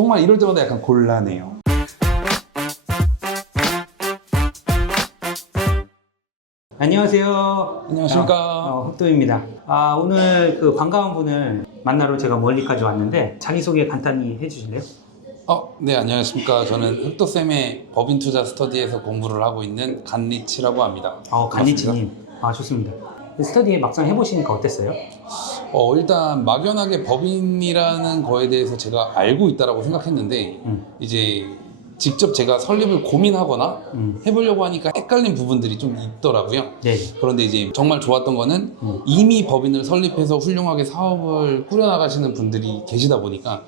정말 이럴 때마다 약간 곤란해요. 안녕하세요. 안녕하십니까. 흑도입니다. 오늘 그 반가운 분을 만나러 제가 멀리까지 왔는데 자기소개 간단히 해주실래요? 네, 안녕하십니까. 저는 흑도쌤의 법인투자 스터디에서 공부를 하고 있는 간리치라고 합니다. 간리치님. 좋습니다. 스터디 막상 해보시니까 어땠어요? 일단 막연하게 법인이라는 거에 대해서 제가 알고 있다라고 생각했는데 이제 직접 제가 설립을 고민하거나 해보려고 하니까 헷갈린 부분들이 좀 있더라고요. 네. 그런데 이제 정말 좋았던 거는 이미 법인을 설립해서 훌륭하게 사업을 꾸려나가시는 분들이 계시다 보니까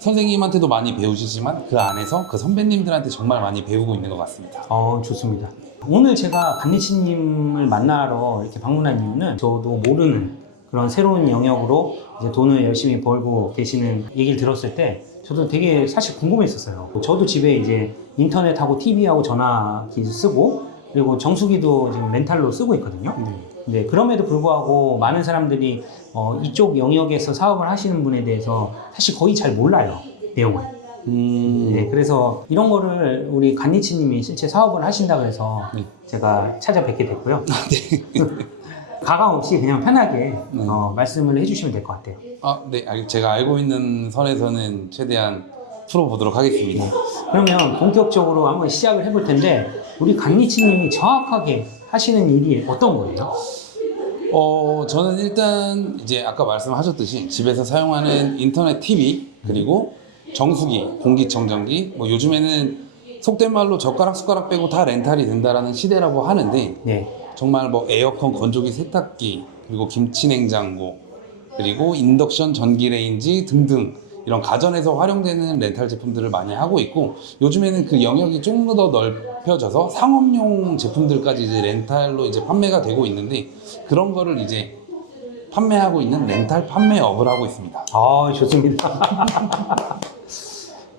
선생님한테도 많이 배우시지만 그 안에서 그 선배님들한테 정말 많이 배우고 있는 것 같습니다. 좋습니다. 오늘 제가 간리치님을 만나러 이렇게 방문한 이유는 저도 모르는 그런 새로운 영역으로 이제 돈을 열심히 벌고 계시는 얘기를 들었을 때 저도 되게 사실 궁금했었어요. 저도 집에 이제 인터넷하고 TV하고 전화기 쓰고 그리고 정수기도 지금 렌탈로 쓰고 있거든요. 네, 그럼에도 불구하고 많은 사람들이 이쪽 영역에서 사업을 하시는 분에 대해서 사실 거의 잘 몰라요, 내용을. 네, 그래서 이런 거를 우리 간리치님이 실제 사업을 하신다 그래서 제가 찾아뵙게 됐고요. 가감 없이 그냥 편하게 말씀을 해주시면 될 것 같아요. 네. 제가 알고 있는 선에서는 최대한 풀어보도록 하겠습니다. 그러면 본격적으로 한번 시작을 해볼 텐데 우리 간리치님이 정확하게 하시는 일이 어떤 거예요? 저는 일단 이제 아까 말씀하셨듯이 집에서 사용하는 인터넷 TV 그리고 정수기, 공기청정기 요즘에는 속된 말로 젓가락 숟가락 빼고 다 렌탈이 된다라는 시대라고 하는데 정말 에어컨, 건조기, 세탁기, 그리고 김치냉장고, 그리고 인덕션 전기레인지 등등 이런 가전에서 활용되는 렌탈 제품들을 많이 하고 있고 요즘에는 그 영역이 좀 더 넓혀져서 상업용 제품들까지 이제 렌탈로 이제 판매가 되고 있는데 그런 거를 이제 판매하고 있는 렌탈 판매업을 하고 있습니다. 좋습니다.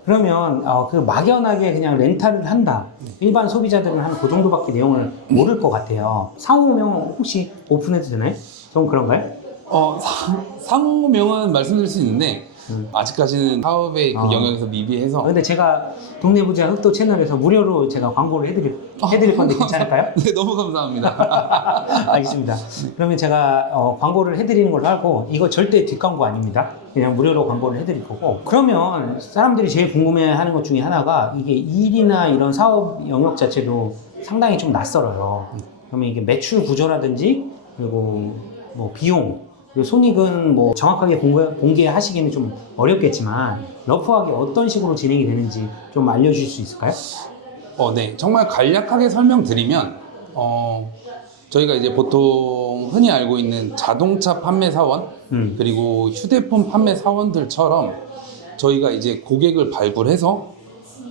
그러면 그 막연하게 그냥 렌탈을 한다. 일반 소비자들은 한 그 정도밖에 내용을 모를 것 같아요. 상호명 혹시 오픈해도 되나요? 좀 그런가요? 상호명은 말씀드릴 수 있는데 아직까지는 사업의 그 영역에서 미비해서. 근데 제가 동네 부자 흑도 채널에서 무료로 제가 광고를 해드릴 건데 괜찮을까요? 네, 너무 감사합니다. 알겠습니다. 그러면 제가 광고를 해드리는 걸로 하고 이거 절대 뒷광고 아닙니다. 그냥 무료로 광고를 해드릴 거고. 그러면 사람들이 제일 궁금해하는 것 중에 하나가 이게 일이나 이런 사업 영역 자체도 상당히 좀 낯설어요. 그러면 이게 매출 구조라든지 그리고 비용 그리고 손익은 정확하게 공개하시기는 좀 어렵겠지만 러프하게 어떤 식으로 진행이 되는지 좀 알려주실 수 있을까요? 네. 정말 간략하게 설명드리면 저희가 이제 보통 흔히 알고 있는 자동차 판매 사원 그리고 휴대폰 판매 사원들처럼 저희가 이제 고객을 발굴해서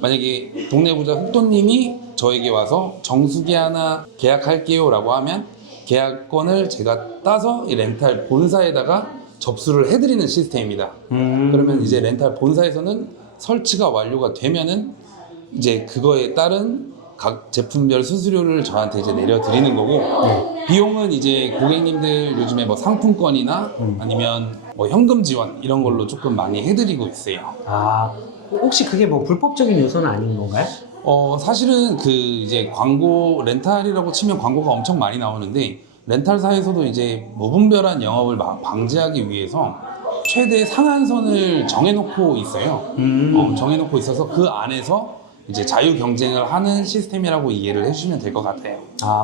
만약에 동네 부자 흑도님이 저에게 와서 정수기 하나 계약할게요 라고 하면 계약권을 제가 따서 이 렌탈 본사에다가 접수를 해드리는 시스템입니다. 그러면 이제 렌탈 본사에서는 설치가 완료가 되면은 이제 그거에 따른 각 제품별 수수료를 저한테 이제 내려드리는 거고 비용은 이제 고객님들 요즘에 상품권이나 아니면 현금 지원 이런 걸로 조금 많이 해드리고 있어요. 혹시 그게 불법적인 요소는 아닌 건가요? 사실은 그 이제 광고 렌탈이라고 치면 광고가 엄청 많이 나오는데 렌탈사에서도 이제 무분별한 영업을 방지하기 위해서 최대 상한선을 정해놓고 있어요. 정해놓고 있어서 그 안에서 이제 자유 경쟁을 하는 시스템이라고 이해를 해주시면 될 것 같아요.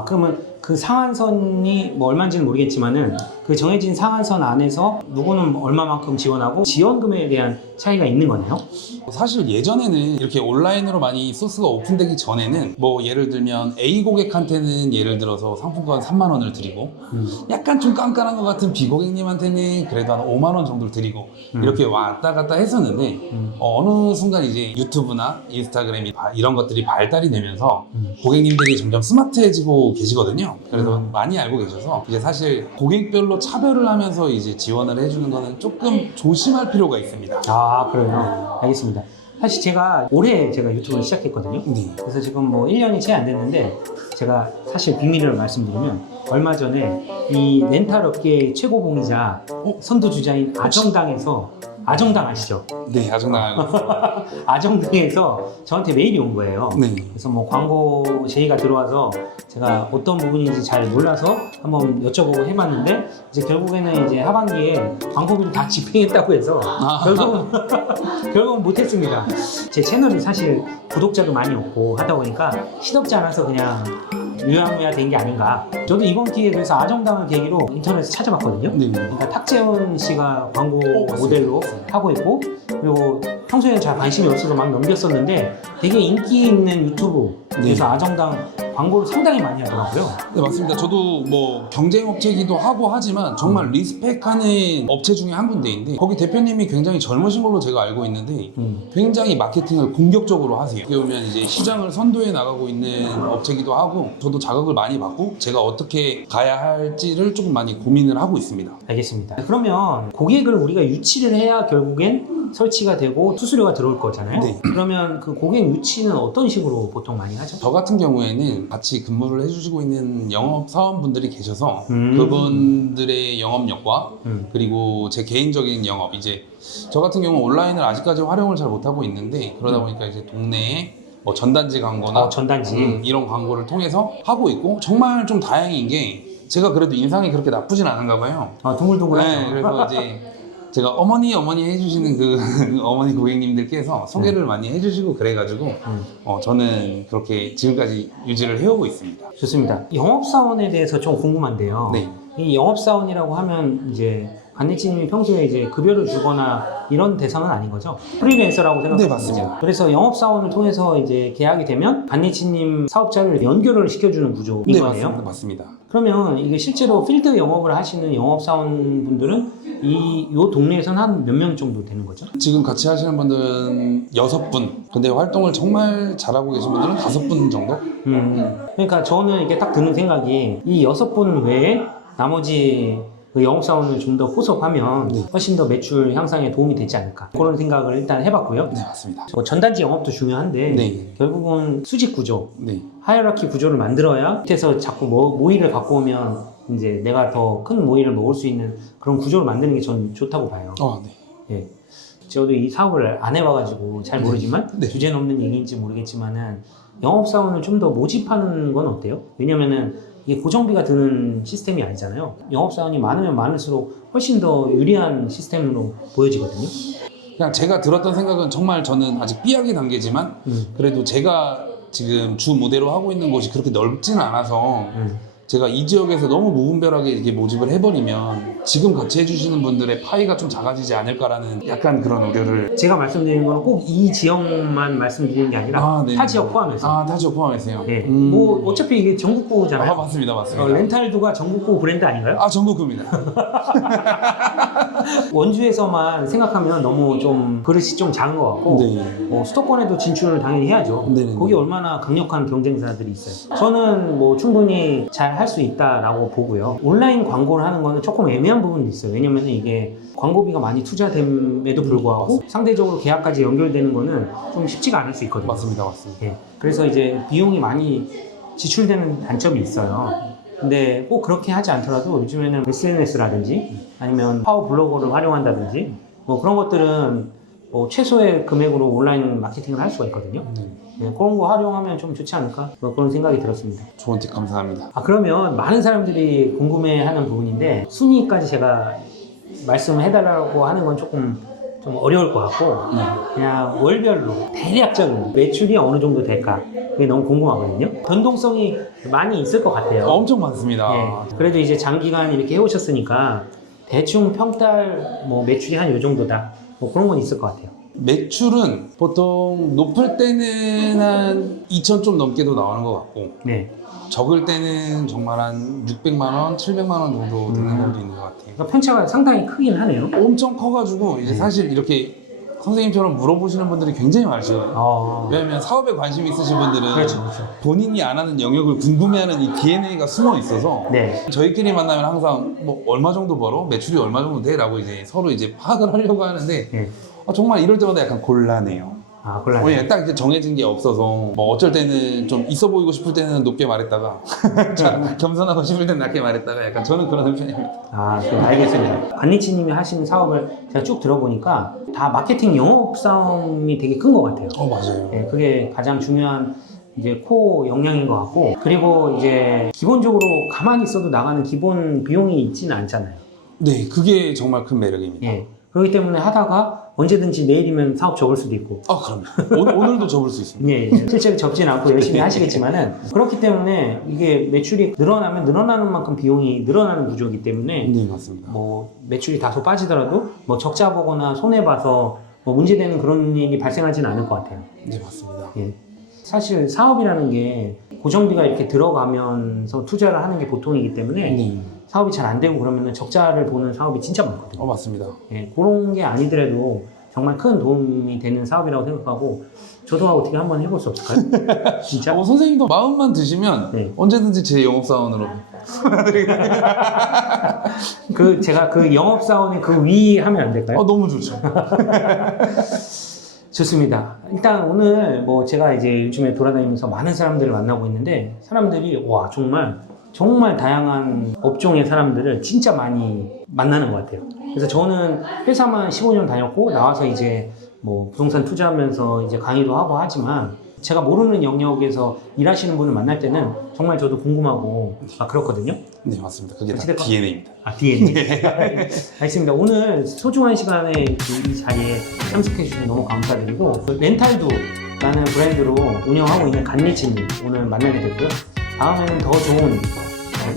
그러면 그 상한선이 얼마인지는 모르겠지만은 그 정해진 상한선 안에서 누구는 얼마만큼 지원하고 지원금에 대한 차이가 있는 거네요? 사실 예전에는 이렇게 온라인으로 많이 소스가 오픈되기 전에는 예를 들면 A 고객한테는 예를 들어서 상품권 3만 원을 드리고 약간 좀 깐깐한 것 같은 B 고객님한테는 그래도 한 5만 원 정도를 드리고 이렇게 왔다 갔다 했었는데 어느 순간 이제 유튜브나 인스타그램이 이런 것들이 발달이 되면서 고객님들이 점점 스마트해지고 계시거든요. 그래서 많이 알고 계셔서 이제 사실 고객별로 차별을 하면서 이제 지원을 해주는 거는 조금 조심할 필요가 있습니다. 그래요? 알겠습니다. 사실 제가 올해 유튜브를 시작했거든요. 그래서 지금 1년이 채 안 됐는데 제가 사실 비밀을 말씀드리면 얼마 전에 이 렌탈 업계의 최고봉이자 선두주자인 아정당에서 아정당 아시죠? 네, 아정당 알고 있습니다. 아정당에서 저한테 메일이 온 거예요. 네. 그래서 뭐 광고 제의가 들어와서 제가 어떤 부분인지 잘 몰라서 한번 여쭤보고 해봤는데 이제 결국에는 이제 하반기에 광고비를 다 집행했다고 해서 결국은 못했습니다. 제 채널이 사실 구독자도 많이 없고 하다 보니까 시덥지 않아서 그냥 유야무야 된 게 아닌가. 저도 이번 기회에 그래서 아정당을 계기로 인터넷에서 찾아봤거든요. 네. 그러니까 탁재훈 씨가 광고 맞습니다. 모델로 하고 있고, 그리고 평소에는 잘 관심이 없어서 막 넘겼었는데 되게 인기 있는 유튜브 그래서 아정당 광고를 상당히 많이 하더라고요. 네, 맞습니다. 저도 뭐 경쟁업체이기도 하고 하지만 정말 리스펙하는 업체 중에 한 군데인데 거기 대표님이 굉장히 젊으신 걸로 제가 알고 있는데 굉장히 마케팅을 공격적으로 하세요. 어떻게 보면 이제 시장을 선도해 나가고 있는 업체이기도 하고 저도 자극을 많이 받고 제가 어떻게 가야 할지를 조금 많이 고민을 하고 있습니다. 알겠습니다. 그러면 고객을 우리가 유치를 해야 결국엔 설치가 되고 수수료가 들어올 거잖아요. 네. 그러면 그 고객 유치는 어떤 식으로 보통 많이 하죠? 저 같은 경우에는 같이 근무를 해주시고 있는 영업 사원분들이 계셔서 음. 그분들의 영업력과 그리고 제 개인적인 영업 이제 저 같은 경우 온라인을 아직까지 활용을 잘 못하고 있는데 그러다 보니까 이제 동네에 뭐 전단지 광고나 전단지. 이런 광고를 통해서 하고 있고 정말 좀 다행인 게 제가 그래도 인상이 그렇게 나쁘진 않은가 봐요. 둥글둥글하죠. 네, 그래서 이제 제가 어머니 해주시는 그 어머니 고객님들께서 소개를 많이 해주시고 그래가지고 저는 그렇게 지금까지 유지를 해오고 있습니다. 좋습니다. 영업사원에 대해서 좀 궁금한데요. 네. 이 영업사원이라고 하면 이제 관리치님이 평소에 이제 급여를 주거나 이런 대상은 아닌 거죠? 프리랜서라고 생각하시면 네, 맞습니다. 그래서 영업사원을 통해서 이제 계약이 되면 관리치님 사업자를 연결을 시켜주는 구조인 네, 거네요. 맞습니다. 그러면 이게 실제로 필드 영업을 하시는 영업사원분들은 요 동네에서는 한 몇 명 정도 되는 거죠? 지금 같이 하시는 분들은 6분. 근데 활동을 정말 잘하고 계신 분들은 5분 정도? 그러니까 저는 이게 딱 드는 생각이 이 6분 외에 나머지 그 영업사원을 좀 더 포섭하면 훨씬 더 매출 향상에 도움이 되지 않을까 그런 생각을 일단 해봤고요. 네, 맞습니다. 뭐 전단지 영업도 중요한데 네. 결국은 수직 구조, 네. 하이라키 구조를 만들어야 밑에서 자꾸 모이를 갖고 오면 이제 내가 더 큰 모이를 먹을 수 있는 그런 구조를 만드는 게 전 좋다고 봐요. 네. 예. 저도 이 사업을 안 해봐가지고 잘 모르지만 네. 주제 넘는 얘기인지 모르겠지만은 영업사원을 좀 더 모집하는 건 어때요? 왜냐면은 이게 고정비가 드는 시스템이 아니잖아요. 영업사원이 많으면 많을수록 훨씬 더 유리한 시스템으로 보여지거든요. 그냥 제가 들었던 생각은 정말 저는 아직 삐약의 단계지만 그래도 제가 지금 주 무대로 하고 있는 곳이 그렇게 넓지는 않아서 제가 이 지역에서 너무 무분별하게 이렇게 모집을 해버리면 지금 같이 해주시는 분들의 파이가 좀 작아지지 않을까라는 약간 그런 우려를 제가 말씀드리는 건 꼭 이 지역만 말씀드리는 게 아니라 네. 타 지역 포함해서. 타 지역 포함해서요? 네. 뭐 어차피 이게 전국구잖아요. 맞습니다. 렌탈두가 전국구 브랜드 아닌가요? 전국구입니다. 원주에서만 생각하면 너무 좀 그릇이 좀 작은 것 같고 네. 수도권에도 진출을 당연히 해야죠. 네네네. 거기 얼마나 강력한 경쟁사들이 있어요. 저는 뭐 충분히 잘 할 수 있다라고 보고요. 온라인 광고를 하는 거는 조금 애매한 부분도 있어요. 왜냐면 이게 광고비가 많이 투자됨에도 불구하고 상대적으로 계약까지 연결되는 거는 좀 쉽지가 않을 수 있거든요. 맞습니다. 예. 그래서 이제 비용이 많이 지출되는 단점이 있어요. 근데 꼭 그렇게 하지 않더라도 요즘에는 SNS라든지 아니면 파워 블로거를 활용한다든지 뭐 그런 것들은 뭐 최소의 금액으로 온라인 마케팅을 할 수가 있거든요. 네, 그런 거 활용하면 좀 좋지 않을까? 뭐 그런 생각이 들었습니다. 좋은 팁 감사합니다. 그러면 많은 사람들이 궁금해하는 부분인데 순위까지 제가 말씀을 해달라고 하는 건 조금 좀 어려울 것 같고 그냥 월별로 대략적인 매출이 어느 정도 될까 그게 너무 궁금하거든요. 변동성이 많이 있을 것 같아요. 엄청 많습니다. 예. 그래도 이제 장기간 이렇게 해오셨으니까 대충 평달 뭐 매출이 한 요 정도다 뭐 그런 건 있을 것 같아요. 매출은 보통 높을 때는 한 2천 좀 넘게도 나오는 것 같고 네. 적을 때는 정말 한 600만 원, 700만 원 정도 드는 것도 있는 것 같아요. 그러니까 편차가 상당히 크긴 하네요. 엄청 커가지고 이제 사실 이렇게 선생님처럼 물어보시는 분들이 굉장히 많으시거든요. 왜냐면 사업에 관심 있으신 분들은 그렇죠. 본인이 안 하는 영역을 궁금해하는 이 DNA가 숨어 있어서 네. 저희끼리 만나면 항상 뭐 얼마 정도 벌어? 매출이 얼마 정도 돼? 라고 이제 서로 이제 파악을 하려고 하는데 네. 정말 이럴 때마다 약간 곤란해요. 아, 골라요. 왜냐면 딱 이렇게 정해진 게 없어서 뭐 어쩔 때는 좀 있어 보이고 싶을 때는 높게 말했다가 겸손하고 싶을 때는 낮게 말했다가 약간 저는 그런 편입니다. 아, 네, 알겠습니다. 안니치님이 하시는 사업을 제가 쭉 들어보니까 다 마케팅 영업 싸움이 되게 큰 것 같아요. 맞아요. 네, 그게 가장 중요한 이제 코 역량인 것 같고, 그리고 이제 기본적으로 가만히 있어도 나가는 기본 비용이 있지는 않잖아요. 네, 그게 정말 큰 매력입니다. 예. 그렇기 때문에 하다가 언제든지 내일이면 사업 접을 수도 있고. 아, 그럼요. 오늘도 접을 수 있습니다. 예, 실제로 접지는 않고 열심히 하시겠지만은, 그렇기 때문에 이게 매출이 늘어나면 늘어나는 만큼 비용이 늘어나는 구조이기 때문에 네, 맞습니다. 뭐 매출이 다소 빠지더라도 뭐 적자 보거나 손해 봐서 뭐 문제되는 그런 일이 발생하지는 않을 것 같아요. 네, 맞습니다. 예. 사실 사업이라는 게 고정비가 이렇게 들어가면서 투자를 하는 게 보통이기 때문에 네. 사업이 잘 안 되고 그러면 적자를 보는 사업이 진짜 많거든요. 맞습니다. 예, 그런 게 아니더라도 정말 큰 도움이 되는 사업이라고 생각하고, 저도 어떻게 한번 해볼 수 없을까요? 진짜? 선생님도 마음만 드시면 네. 언제든지 제 영업사원으로. 제가 그 영업사원의 그 위 하면 안 될까요? 너무 좋죠. 좋습니다. 일단 오늘 뭐 제가 이제 요즘에 돌아다니면서 많은 사람들을 만나고 있는데, 사람들이 와 정말 다양한 업종의 사람들을 진짜 많이 만나는 것 같아요. 그래서 저는 회사만 15년 다녔고 나와서 이제 뭐 부동산 투자하면서 이제 강의도 하고 하지만, 제가 모르는 영역에서 일하시는 분을 만날 때는 정말 저도 궁금하고 막 그렇거든요. 네, 맞습니다. 그게 다 어찌됐건- DNA입니다. 아, DNA. 알겠습니다. 오늘 소중한 시간에 이 자리에 참석해 주셔서 너무 감사드리고, 그 렌탈두라는 브랜드로 운영하고 있는 간니치님 오늘 만나게 됐고요. 다음에는 더 좋은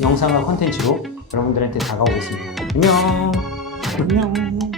영상과 컨텐츠로 여러분들한테 다가오겠습니다. 안녕. 안녕.